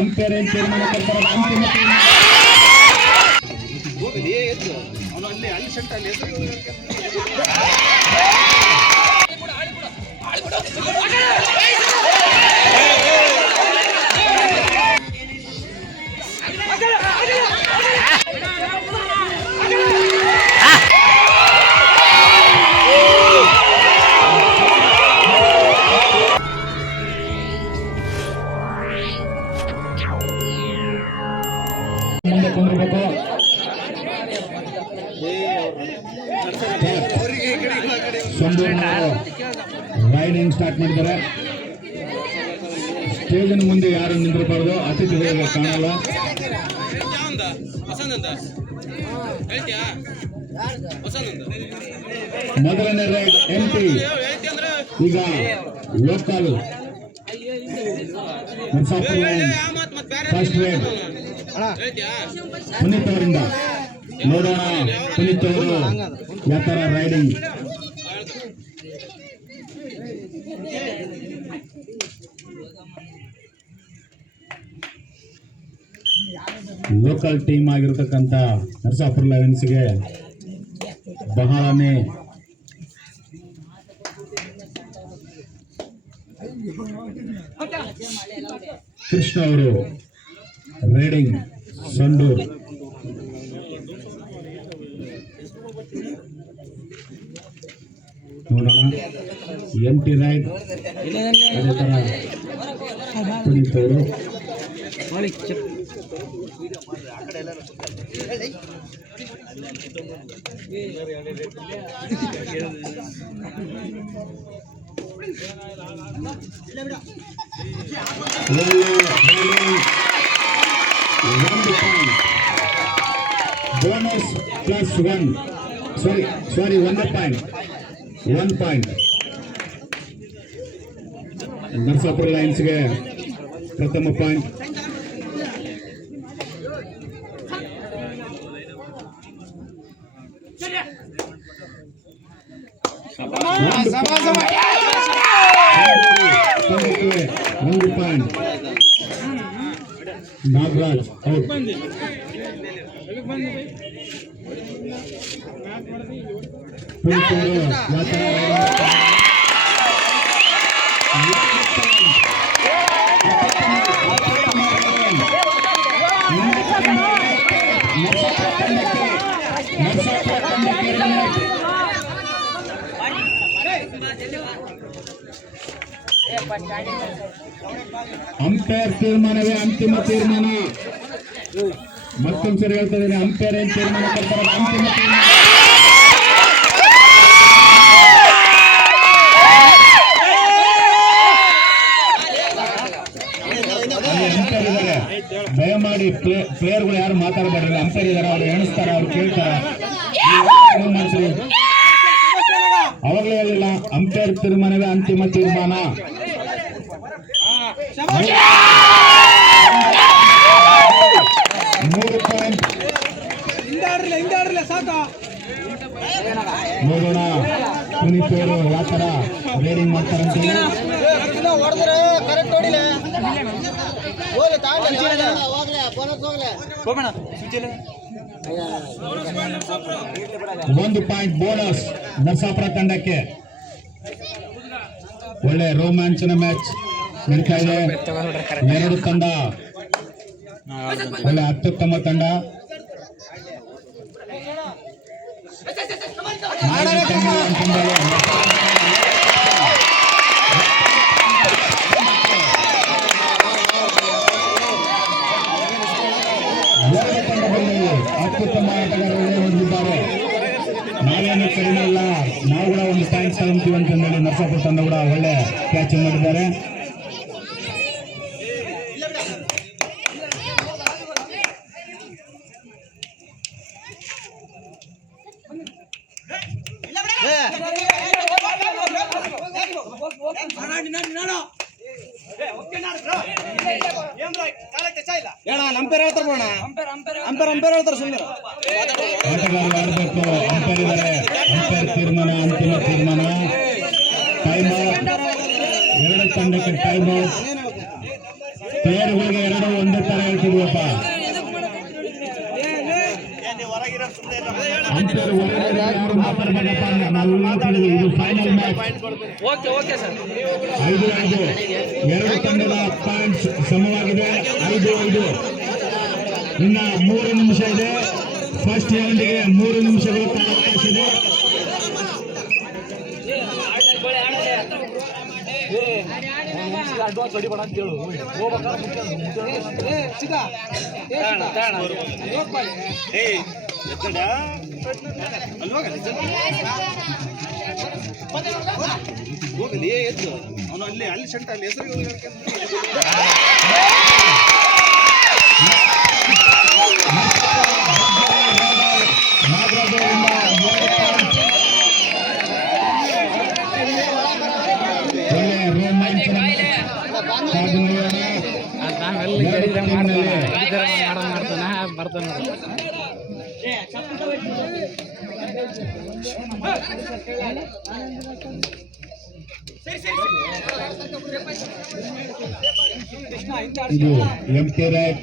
Umpire ಏನು ತೀರ್ಮಾನ ಕೊಡ್ತಾರೆ ಅಂತಿಮ ಮುಂದೆ ಕುಂದಿರ್ಬೇಕು. ರೈಡಿಂಗ್ ಸ್ಟಾರ್ಟ್ ಮಾಡಿದ್ದಾರೆ. ಸ್ಟೇಜಿನ ಮುಂದೆ ಯಾರು ನಿಂದಿರಬಾರ್ದು, ಅತಿಥಿಗಳಿಗೆ ಕಾಣಲ್ಲ. ಮೊದಲನೇ ರೈಡ್ ಎಂಟಿ. ಈಗ ಲೋಕಲ್ ಫಸ್ಟ್ ರೈಡ್ ಪುನೀತ್ ಅವರಿಂದ ನೋಡೋಣ. ಪುನೀತ್ ಅವರು ಯಾವ ತರ ರೈಡಿಂಗ್. ಲೋಕಲ್ ಟೀಮ್ ಆಗಿರತಕ್ಕಂಥ ನರಸಾಪುರ ಲಯನ್ಸ್ಗೆ ಬಹಳನೇ ಕೃಷ್ಣ ಅವರು ರೈಡಿಂಗ್ ಸಂಡೂರ್. ನೋಡೋಣ ಎಂಟಿ ರೈಡ್ ಅದೇ ತರ ಪುನೀತ್ ಅವರು. ಬೋನಸ್ ಪ್ಲಸ್ 1 ಸಾರಿ 1 ಪಾಯಿಂಟ್ ನರಸಾಪುರ ಲಯನ್ಸ್ಗೆ ಪ್ರಥಮ ಪಾಯಿಂಟ್. ಒಂದು ಪಾಯಿಂಟ್ ನಾಗರಾಜ್ ಔಟ್. ಅಂಪೈರ್ ತೀರ್ಮಾನವೇ ಅಂತಿಮ ತೀರ್ಮಾನ. ಮತ್ತೊಂದ್ಸರಿ ಹೇಳ್ತಾ ಇದ್ದೀನಿ, ಅಂಪೈರ್ ಏನ್ ತೀರ್ಮಾನ ಕೊಡ್ತಾರೆ ಅಂತಿಮ ತೀರ್ಮಾನ. ಅಂಪೈರ್ ಇದ್ದಾರೆ, ದಯಮಾಡಿ ಪ್ಲೇಯರ್ಗಳು ಯಾರು ಮಾತಾಡಬಾರ್ದು. ಅಂಪೈರ್ ಇದ್ದಾರೆ, ಅವ್ರು ಎಣಿಸ್ತಾರ, ಅವ್ರು ಕೇಳ್ತಾರ. ಅವಾಗಲೇ ಹೇಳಿಲ್ಲ, ಅಂಪೈರ್ ತೀರ್ಮಾನವೇ ಅಂತಿಮ ತೀರ್ಮಾನ. 3 ಪಾಯಿಂಟ್ ನೋಡೋಣ ಪುನೀತ್ ಅವರು ಯಾವ ತರ ರೈಡಿಂಗ್ ಮಾಡ್ತಾರಂತ. ಒಂದು ಪಾಯಿಂಟ್ ಬೋನಸ್ ನರಸಾಪುರ ತಂಡಕ್ಕೆ. ಒಳ್ಳೆ ರೋಮಾಂಚನ ಮ್ಯಾಚ್ ನಡೀತಾ ಇದೆ. ಎರಡು ತಂಡ ಒಳ್ಳೆ ಅತ್ಯುತ್ತಮ ತಂಡ. ಎರಡು ತಂಡದಲ್ಲಿ ಅತ್ಯುತ್ತಮ ಆಟಗಾರರೇ ಹೊಂದಿದ್ದಾರೆ. ನಾವೇನು ಕಡಿಮೆ ಇಲ್ಲ, ನಾವು ಕೂಡ ಒಂದು ಪಾಯಿಂಟ್ ತಗೊಂತೀವಿ ಅಂತ ಹೇಳಿ ನರಸಾಪುರ ತಂಡ ಕೂಡ ಒಳ್ಳೆ ಕ್ಯಾಚಿಂಗ್ ಮಾಡಿದ್ದಾರೆ. ಅಂಪೈರ್ ಹೇಳ್ತಾರೆ ಸುಮ್ಮನೆ ಆಟಗಾರರು ಆಡಬೇಕು. ಅಂಪೈರ್ ಇದ್ದಾರೆ, ಅಂಪೈರ್ ತೀರ್ಮಾನ ಅಂತಿಮ ತೀರ್ಮಾನ. ಟೈಮರ್ ತಂಡಕ್ಕೆ ಟೈಮ್ ಔಟ್. ಪ್ಲೇಯರ್ಗಳಿಗೆ ಎರಡು ಒಂದೇ ತರ ಹೇಳ್ತಿದ್ವಪ್ಪ. ಅಂಪೈರ್ ಹೊರಗಡೆ ಯಾರು ಮಾತಾಡ್ಬೇಕಪ್ಪ, ನಾವು ಮಾತಾಡಿದ್ವಿ. ಇದು ಫೈನಲ್ ಮ್ಯಾಚ್. 5-5 ಎರಡು ತಂಡದ ಪಾಯಿಂಟ್ಸ್ ಸಮವಾಗಿದೆ. 5-5 ಇನ್ನ 3 ನಿಮಿಷ ಇದೆ. ಫಸ್ಟ್ ರೌಂಡ್ಗೆ 3 ನಿಮಿಷಗಳ ಕಾಲಾವಕಾಶ ಇದೆ. ಹೋಗಲಿ ಎದ್ದು ಅವನು ಅಲ್ಲಿ ಸೆಂಟ ಅಲ್ಲಿ ಹೆಸರು ಇದು ಎಂಟಿ ರೈಟ್.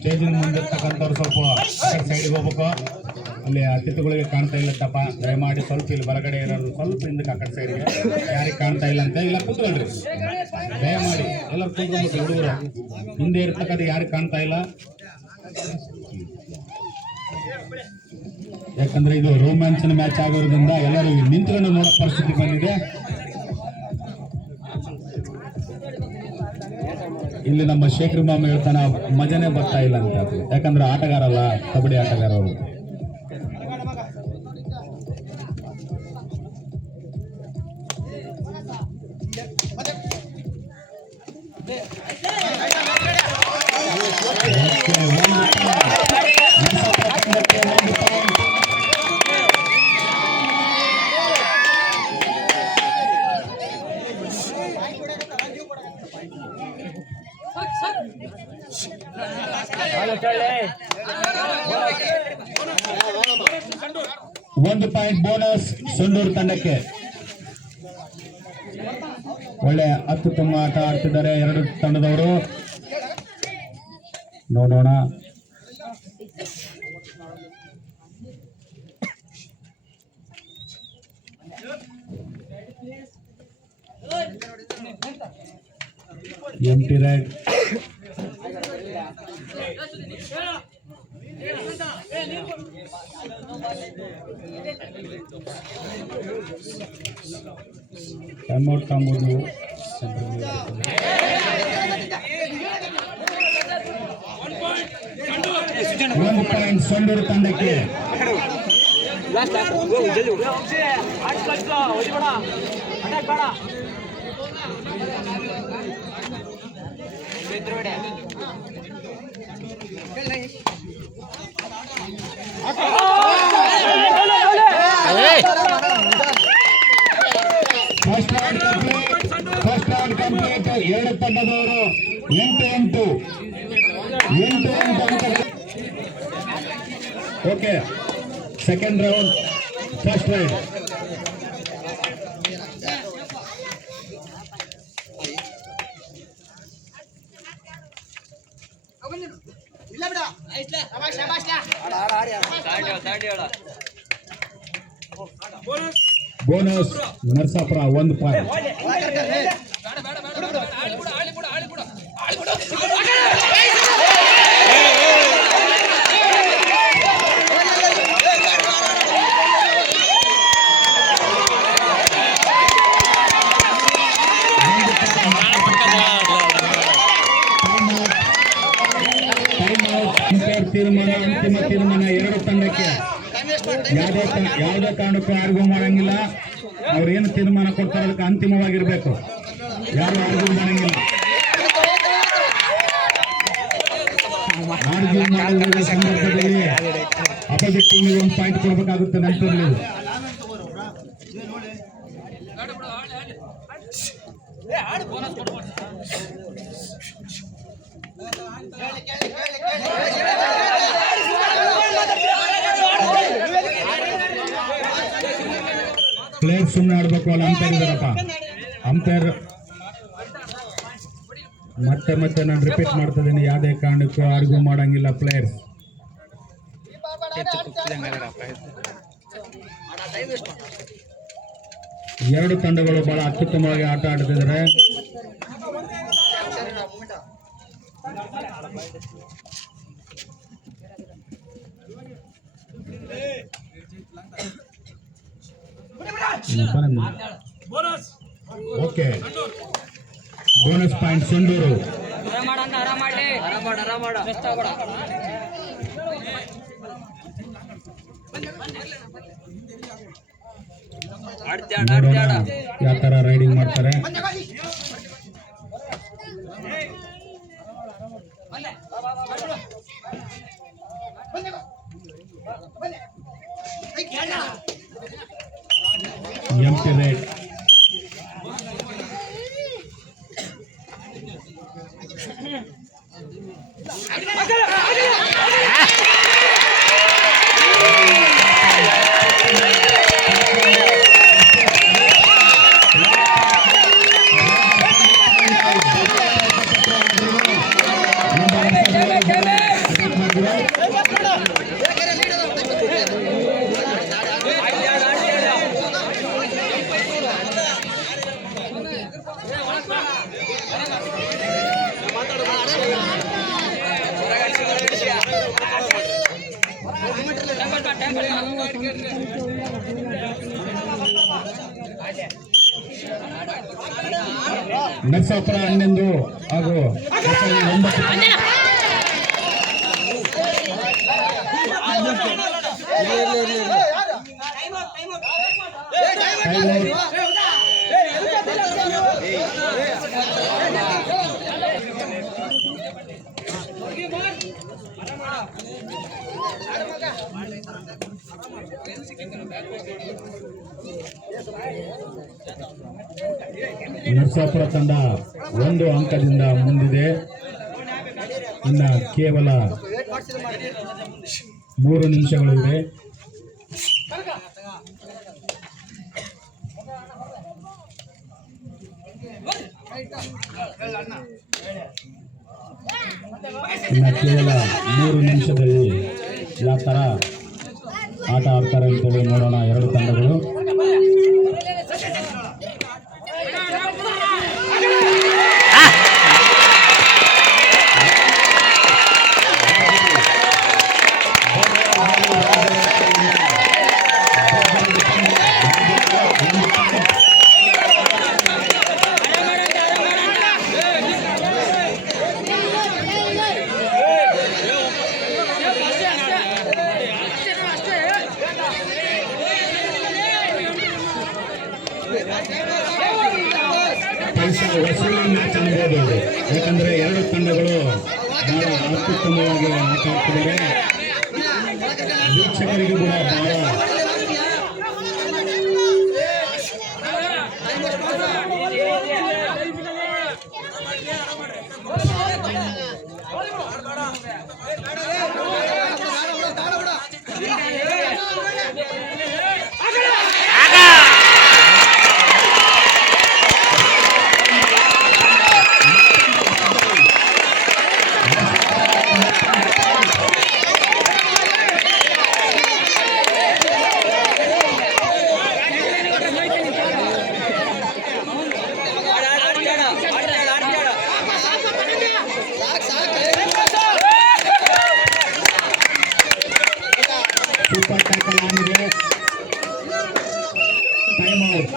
ಸ್ಟೇಜಿನ ಮುಂದಿರ್ತಕ್ಕಂಥವ್ರು ಸ್ವಲ್ಪ ಸೈಡ್ಗೆ ಹೋಗ್ಬೇಕು. ಅಲ್ಲಿ ಅತಿಥಿಗಳಿಗೆ ಕಾಣ್ತಾ ಇಲ್ಲ ತಪ್ಪ, ದಯಮಾಡಿ ಸ್ವಲ್ಪ ಇಲ್ಲಿ ಹೊರಗಡೆ ಇರೋದು ಸ್ವಲ್ಪ ಹಿಂದಕ್ಕೆ ಆ ಕಡೆ ಸೈಡ್ಗೆ. ಯಾರಿಗೆ ಕಾಣ್ತಾ ಇಲ್ಲ ಅಂತ ಇಲ್ಲ ಕೂತ್ಕೊಳ್ರಿ, ದಯಮಾಡಿ ಎಲ್ಲರೂ ಕೂತ್ಕೊಬೇಕು. ಹುಡುಗರು ಹಿಂದೆ ಇರ್ತಕ್ಕಂಥ ಯಾರಿಗೆ ಕಾಣ್ತಾ ಇಲ್ಲ, ಯಾಕಂದ್ರೆ ಇದು ರೋಮಾಂಚನ ಮ್ಯಾಚ್ ಆಗೋದ್ರಿಂದ ಎಲ್ಲರೂ ನಿಂತ್ಕೊಂಡು ನೋಡೋ ಪರಿಸ್ಥಿತಿ ಬಂದಿದೆ. ಇಲ್ಲಿ ನಮ್ಮ ಶೇಖರ್ ಮಾಮ ಹೇಳ್ತಾನ ಮಜಾನೇ ಬರ್ತಾ ಇಲ್ಲ ಅಂತ. ಯಾಕಂದ್ರೆ ಆಟಗಾರಲ್ಲ, ಕಬಡ್ಡಿ ಆಟಗಾರ ಅವರು. ಒಂದು ಪಾಯಿಂಟ್ ಬೋನಸ್ ಸಂಡೂರು ತಂಡಕ್ಕೆ. ಒಳ್ಳೆ ಅತ್ಯುತ್ತಮ ಆಟ ಆಡ್ತಿದ್ದಾರೆ ಎರಡು ತಂಡದವರು. ನೋಡೋಣ. Empty raid. ಟೈಮ್ ಔಟ್ ತಗೊಂಬೋದು. ಒಂದು ಪಾಯಿಂಟ್ ಸಂಡೂರು ತಂಡಕ್ಕೆ. First round complete. ಎರಡು ತಂಡದವರು 8-8 ಅಂಕಗಳು. Okay, second round first raid. Bonus Narasapura 1 point. ತೀರ್ಮಾನ, ಅಂತಿಮ ತೀರ್ಮಾನ ಎರಡು ತಂಡಕ್ಕೆ. ಯಾವುದೇ ಕಾರಣಕ್ಕೂ ಆರ್ಗ್ಯೂ ಮಾಡಂಗಿಲ್ಲ. ಅವ್ರು ಏನು ತೀರ್ಮಾನ ಕೊಡ್ತಾರೆ ಅದಕ್ಕೆ ಅಂತಿಮವಾಗಿರ್ಬೇಕು. ಯಾರು ಆರ್ಗ್ಯೂ ಮಾಡಂಗಿಲ್ಲ. ಆರ್ಗ್ಯೂ ಮಾಡುವ ಸಂದರ್ಭದಲ್ಲಿ ಅಪೋಸಿಟ್ ಟೀಮಿಗೆ 1 ಪಾಯಿಂಟ್ ಕೊಡಬೇಕಾಗುತ್ತೆ. ನಂತರ ಪ್ಲೇಯರ್ ಸುಮ್ಮನೆ ಆಡ್ಬೇಕು, ಅಲ್ಲ ಅಂಪೈರ್ ಇದಾರಪ್ಪ. ಅಂಪೈರ್ ಮತ್ತೆ ಮತ್ತೆ ನಾನು ರಿಪೀಟ್ ಮಾಡ್ತಾ ಇದ್ದೀನಿ, ಯಾವುದೇ ಕಾರಣಕ್ಕೂ ಆರ್ಗ್ಯೂ ಮಾಡಂಗಿಲ್ಲ ಪ್ಲೇಯರ್ಸ್. ಎರಡು ತಂಡಗಳು ಬಹಳ ಅತ್ಯುತ್ತಮವಾಗಿ ಆಟ ಆಡ್ತಿದ್ದಾರೆ. Okay, bonus point Sandur. ನೋಡೋಣ ಯಾವ ತರ ರೈಡಿಂಗ್ ಮಾಡ್ತಾರೆ. ಎಂಟಿ ರೇಟ್ ನರಸಾಪುರ 11 ಹಾಗೂ 9. ನರಸಾಪುರ ತಂಡ 1 ಅಂಕದಿಂದ ಮುಂದಿದೆ. ಇನ್ನು ಕೇವಲ 3 ನಿಮಿಷಗಳಿವೆ. ಇನ್ನು ಕೇವಲ 3 ನಿಮಿಷದಲ್ಲಿ ಯಾವ ತರ ಆಟ ಆಡ್ತಾರೆ ಅಂತೇಳಿ ನೋಡೋಣ ಎರಡು ತಂಡಗಳು. ವಸೂಲಿ ಮ್ಯಾಚ್ ಅನ್ಬೋದು, ಯಾಕಂದ್ರೆ ಎರಡು ತಂಡಗಳು ಬಹಳ ಅತ್ಯುತ್ತಮವಾಗಿ ಆಟ ಆಡ್ತಿದ್ದಾರೆ. ವೀಕ್ಷಕರಿಗೂ ಕೂಡ ಬಹಳ ಸೂಪರ್ ಟ್ಯಾಕಲ್ ಆಗಿದೆ. Time out.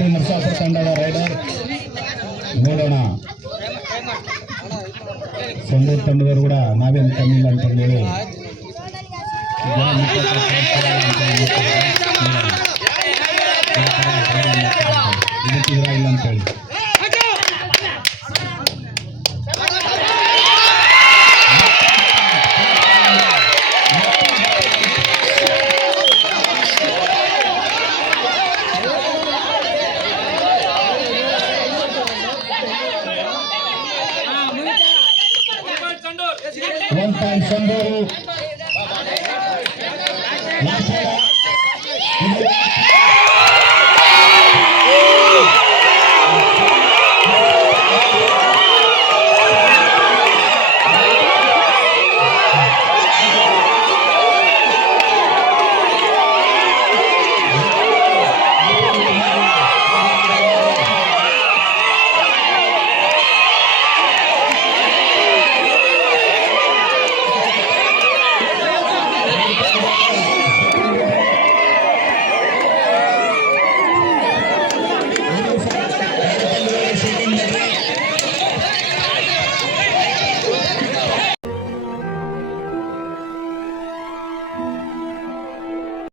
ರಾಜೇಂದ್ರ ನರಸಾಪುರ ತಂಡದ ರೈಡರ್ ನೋಡೋಣ. ಸಂಡೂರು ತಂಡದವರು ಕೂಡ ನಾವೇನು ಕಮ್ಮಿಲ್ಲ ಅಂತಂದೇಳಿ ಇದಕ್ಕಿದ್ರ ಇಲ್ಲ ಅಂತೇಳಿ One time Sanduru.